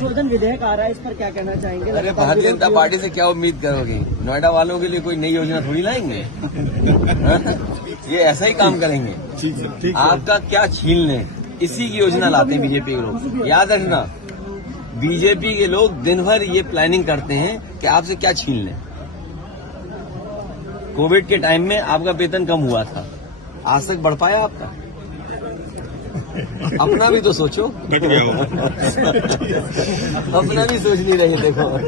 संशोधन विधेयक आ रहा है, इस पर क्या कहना चाहेंगे? अरे भारतीय जनता पार्टी से क्या उम्मीद करोगे? नोएडा वालों के लिए कोई नई योजना थोड़ी लाएंगे। ये ऐसा ही काम करेंगे। ठीक आपका क्या छीन लें, इसी की योजना लाते हैं बीजेपी के लोग। याद रखना, बीजेपी के लोग दिन भर ये प्लानिंग करते हैं कि आपसे क्या छीन लें। कोविड के टाइम में आपका वेतन कम हुआ था, आज तक बढ़ पाया आपका? अपना भी तो सोचो। अपना भी सोच नहीं रहे। देखो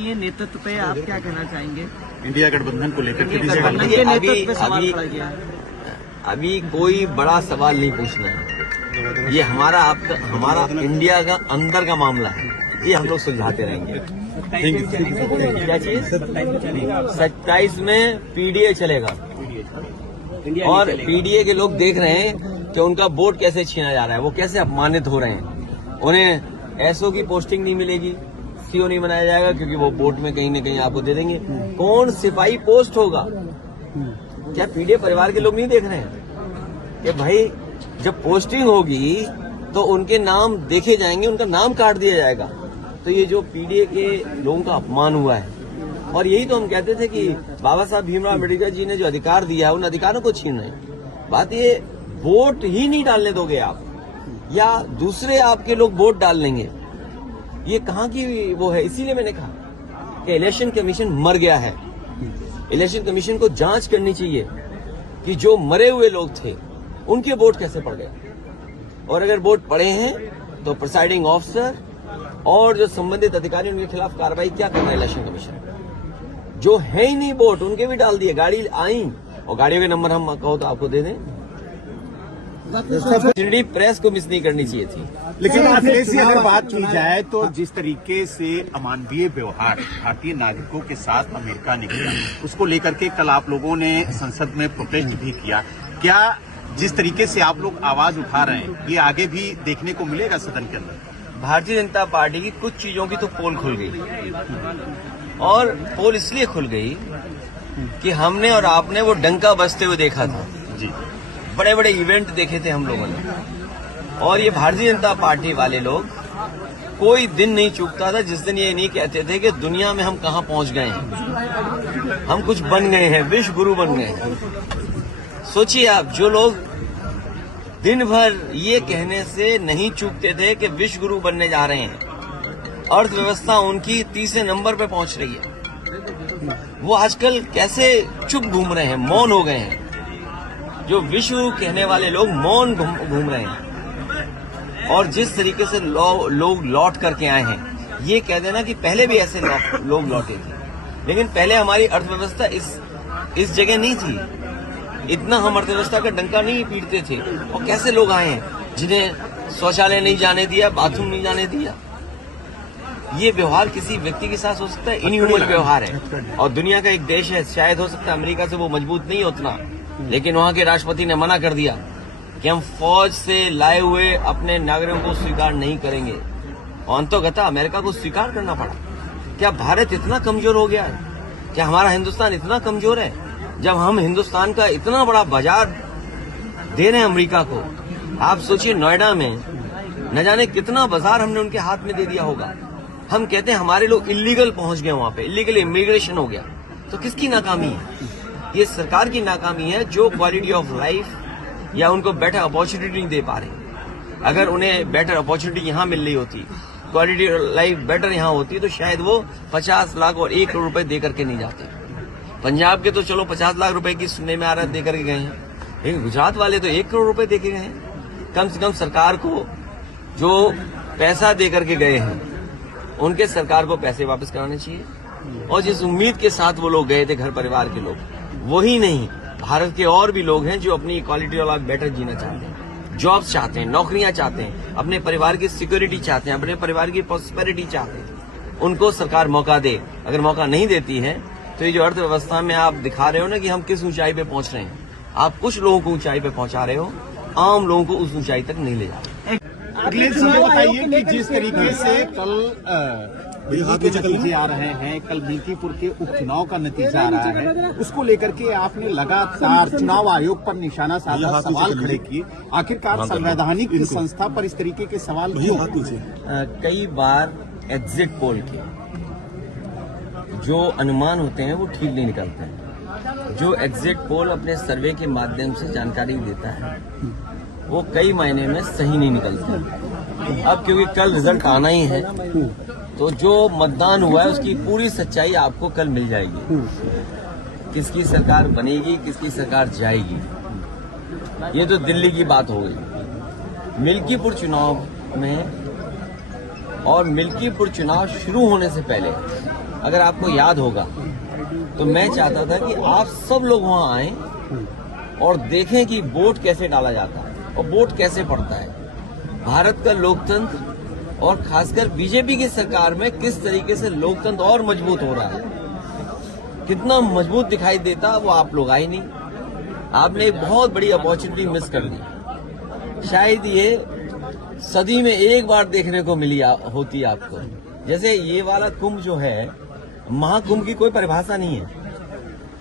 ये नेतृत्व पे आप क्या कहना चाहेंगे? इंडिया गठबंधन को लेकर के गठबंधन के नेतृत्व पे सवाल खड़ा किया है। अभी कोई बड़ा सवाल नहीं पूछना है। ये हमारा इंडिया का अंदर का मामला है, ये हम लोग सुलझाते रहेंगे। क्या चीज? 27 में पीडीए चलेगा और पीडीए के लोग देख रहे हैं कि उनका वोट कैसे छीना जा रहा है, वो कैसे अपमानित हो रहे हैं। उन्हें एसओ की पोस्टिंग नहीं मिलेगी, सीओ नहीं बनाया जाएगा, क्योंकि वो वोट में कहीं न कहीं आपको दे देंगे। कौन सिपाही पोस्ट होगा? क्या पीडीए परिवार के लोग नहीं देख रहे हैं कि भाई जब पोस्टिंग होगी तो उनके नाम देखे जाएंगे, उनका नाम काट दिया जाएगा। तो ये जो पीडीए के लोगों का अपमान हुआ है, और यही तो हम कहते थे कि बाबा साहब भीमराव अम्बेडकर जी ने जो अधिकार दिया है उन अधिकारों को छीन रहे हैं। बात ये वोट ही नहीं डालने दोगे आप, या दूसरे आपके लोग वोट डाल लेंगे, ये कहाँ की वो है? इसीलिए मैंने कहा कि इलेक्शन कमीशन मर गया है। इलेक्शन कमीशन को जांच करनी चाहिए कि जो मरे हुए लोग थे उनके वोट कैसे पड़ गए, और अगर वोट पड़े हैं तो प्रिसाइडिंग ऑफिसर और जो संबंधित अधिकारी उनके खिलाफ कार्रवाई क्या करना है इलेक्शन कमीशन। जो है ही नहीं वोट, उनके भी डाल दिए। गाड़ी आई और गाड़ियों के नंबर हम कहो तो आपको दे दें। प्रेस को मिस नहीं करनी चाहिए थी। लेकिन अखिलेश जी, अगर बात की जाए तो जिस तरीके से अमानवीय व्यवहार भारतीय नागरिकों के साथ अमेरिका ने किया, उसको लेकर के कल आप लोगों ने संसद में प्रोटेस्ट भी किया। क्या जिस तरीके से आप लोग आवाज उठा रहे हैं, ये आगे भी देखने को मिलेगा सदन के अंदर? भारतीय जनता पार्टी की कुछ चीजों की तो पोल खुल गई, और पोल इसलिए खुल गई कि हमने और आपने वो डंका बजते हुए देखा था जी। बड़े बड़े इवेंट देखे थे हम लोगों ने, और ये भारतीय जनता पार्टी वाले लोग कोई दिन नहीं चूकता था जिस दिन ये नहीं कहते थे कि दुनिया में हम कहां पहुंच गए हैं, हम कुछ बन गए हैं, विश्व गुरु बन गए हैं। सोचिए आप, जो लोग दिन भर ये कहने से नहीं चूकते थे कि विश्व गुरु बनने जा रहे हैं, अर्थव्यवस्था उनकी तीसरे नंबर पे पहुंच रही है, वो आजकल कैसे चुप घूम रहे हैं, मौन हो गए हैं। जो विश्व कहने वाले लोग मौन घूम रहे हैं, और जिस तरीके से लोग लौट करके आए हैं, ये कह देना कि पहले भी ऐसे लोग लौटे थे, लेकिन पहले हमारी अर्थव्यवस्था इस जगह नहीं थी। इतना हम अर्थव्यवस्था का डंका नहीं पीटते थे, और कैसे लोग आए हैं जिन्हें शौचालय नहीं जाने दिया, बाथरूम नहीं जाने दिया। ये व्यवहार किसी व्यक्ति के साथ हो सकता है, इनह्यूमन व्यवहार है। और दुनिया का एक देश है, शायद हो सकता है अमेरिका से वो मजबूत नहीं उतना, लेकिन वहां के राष्ट्रपति ने मना कर दिया कि हम फौज से लाए हुए अपने नागरिकों को स्वीकार नहीं करेंगे, और अंततः अमेरिका को स्वीकार करना पड़ा। क्या भारत इतना कमजोर हो गया है? क्या हमारा हिंदुस्तान इतना कमजोर है, जब हम हिंदुस्तान का इतना बड़ा बाजार दे रहे हैं अमेरिका को? आप सोचिए, नोएडा में न जाने कितना बाजार हमने उनके हाथ में दे दिया होगा। हम कहते हैं हमारे लोग इलीगल पहुंच गए, वहां पे इलीगल इमिग्रेशन हो गया। तो किसकी नाकामी है? ये सरकार की नाकामी है, जो क्वालिटी ऑफ लाइफ या उनको बेटर अपॉर्चुनिटी नहीं दे पा रही। अगर उन्हें बेटर अपॉर्चुनिटी यहाँ मिल रही होती, क्वालिटी लाइफ बेटर यहाँ होती, तो शायद वो 50 लाख और 1 करोड़ रुपए दे करके नहीं जाते। पंजाब के तो चलो 50 लाख रुपए की सुनने में आ रहा है दे करके गए हैं, लेकिन गुजरात वाले तो 1 करोड़ रुपए दे के गए हैं। कम से कम सरकार को जो पैसा दे करके गए हैं, उनके सरकार को पैसे वापस कराने चाहिए। और जिस उम्मीद के साथ वो लोग गए थे, घर परिवार के लोग, वही नहीं, भारत के और भी लोग हैं जो अपनी क्वालिटी ऑफ लाइफ बेटर जीना चाहते हैं, जॉब्स चाहते हैं, नौकरियां चाहते हैं, अपने परिवार की सिक्योरिटी चाहते हैं, अपने परिवार की प्रॉस्पेरिटी चाहते हैं। उनको सरकार मौका दे। अगर मौका नहीं देती है तो ये जो अर्थव्यवस्था में आप दिखा रहे हो ना कि हम किस ऊंचाई पे पहुंच रहे हैं, आप कुछ लोगों को ऊंचाई पे पहुंचा रहे हो, आम लोगों को उस ऊंचाई तक नहीं ले जा रहे। अखिलेश जी ये बताइए कि जिस तरीके से कल दिल्ली के नतीजे आ रहे हैं, कल मिल्कीपुर के उपचुनाव का नतीजा आ रहा है, उसको लेकर के आपने लगातार चुनाव आयोग पर निशाना साधा, सवाल खड़े किए। आखिरकार संवैधानिक संस्था पर इस तरीके के सवाल क्यों? कई बार एग्जिट पोल के जो अनुमान होते हैं वो ठीक नहीं निकलते हैं। जो एग्जिट पोल अपने सर्वे के माध्यम से जानकारी देता है वो कई मायने में सही नहीं निकलते। अब क्योंकि कल रिजल्ट आना ही है तो जो मतदान हुआ है उसकी पूरी सच्चाई आपको कल मिल जाएगी। किसकी सरकार बनेगी, किसकी सरकार जाएगी, ये तो दिल्ली की बात हो गई। मिल्कीपुर चुनाव में और मिल्कीपुर चुनाव शुरू होने से पहले अगर आपको याद होगा तो मैं चाहता था कि आप सब लोग वहां आएं और देखें कि वोट कैसे डाला जाता है और वोट कैसे पड़ता है। भारत का लोकतंत्र और खासकर बीजेपी की सरकार में किस तरीके से लोकतंत्र और मजबूत हो रहा है, कितना मजबूत दिखाई देता वो आप लोग आए नहीं। आपने एक बहुत बड़ी अपॉर्चुनिटी मिस कर दी। शायद ये सदी में एक बार देखने को मिली होती आपको। जैसे ये वाला कुंभ जो है, महाकुंभ की कोई परिभाषा नहीं है,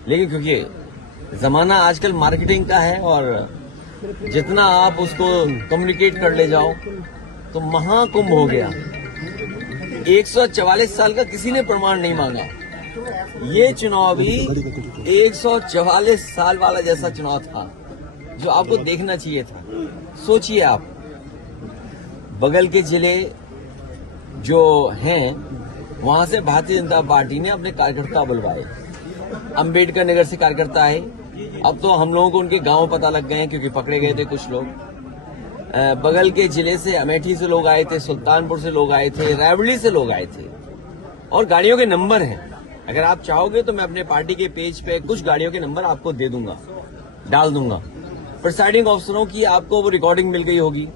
लेकिन क्योंकि जमाना आजकल मार्केटिंग का है और जितना आप उसको कम्युनिकेट कर ले जाओ तो महाकुंभ हो गया। 144 साल का किसी ने प्रमाण नहीं मांगा। ये चुनाव भी 144 साल वाला जैसा चुनाव था जो आपको देखना चाहिए था। सोचिए आप, बगल के जिले जो हैं वहां से भारतीय जनता पार्टी ने अपने कार्यकर्ता बुलवाए। अंबेडकर नगर से कार्यकर्ता आए। अब तो हम लोगों को उनके गांव पता लग गए हैं क्योंकि पकड़े गए थे कुछ लोग। बगल के जिले से अमेठी से लोग आए थे, सुल्तानपुर से लोग आए थे, रायबरेली से लोग आए थे और गाड़ियों के नंबर हैं। अगर आप चाहोगे तो मैं अपने पार्टी के पेज पे कुछ गाड़ियों के नंबर आपको दे दूंगा, डाल दूंगा। प्रिसाइडिंग अफसरों की आपको वो रिकॉर्डिंग मिल गई होगी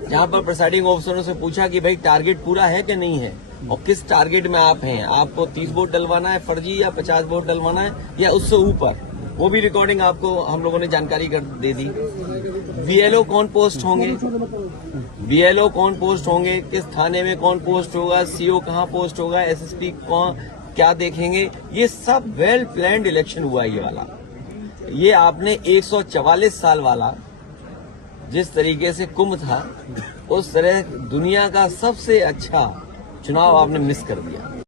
जहां पर प्रिसाइडिंग अफसरों से पूछा कि भाई टारगेट पूरा है कि नहीं है और किस टारगेट में आप हैं। आपको 30 वोट डलवाना है फर्जी या 50 वोट डलवाना है या उससे ऊपर, वो भी रिकॉर्डिंग आपको हम लोगों ने जानकारी कर दे दी। बीएलओ कौन पोस्ट होंगे, बीएलओ कौन पोस्ट होंगे, किस थाने में कौन पोस्ट होगा, सीओ कहां पोस्ट होगा, एसएसपी कौन क्या देखेंगे, ये सब वेल प्लान्ड इलेक्शन हुआ ये वाला। ये आपने 144 साल वाला जिस तरीके से कुंभ था उस तरह दुनिया का सबसे अच्छा चुनाव आपने मिस कर दिया।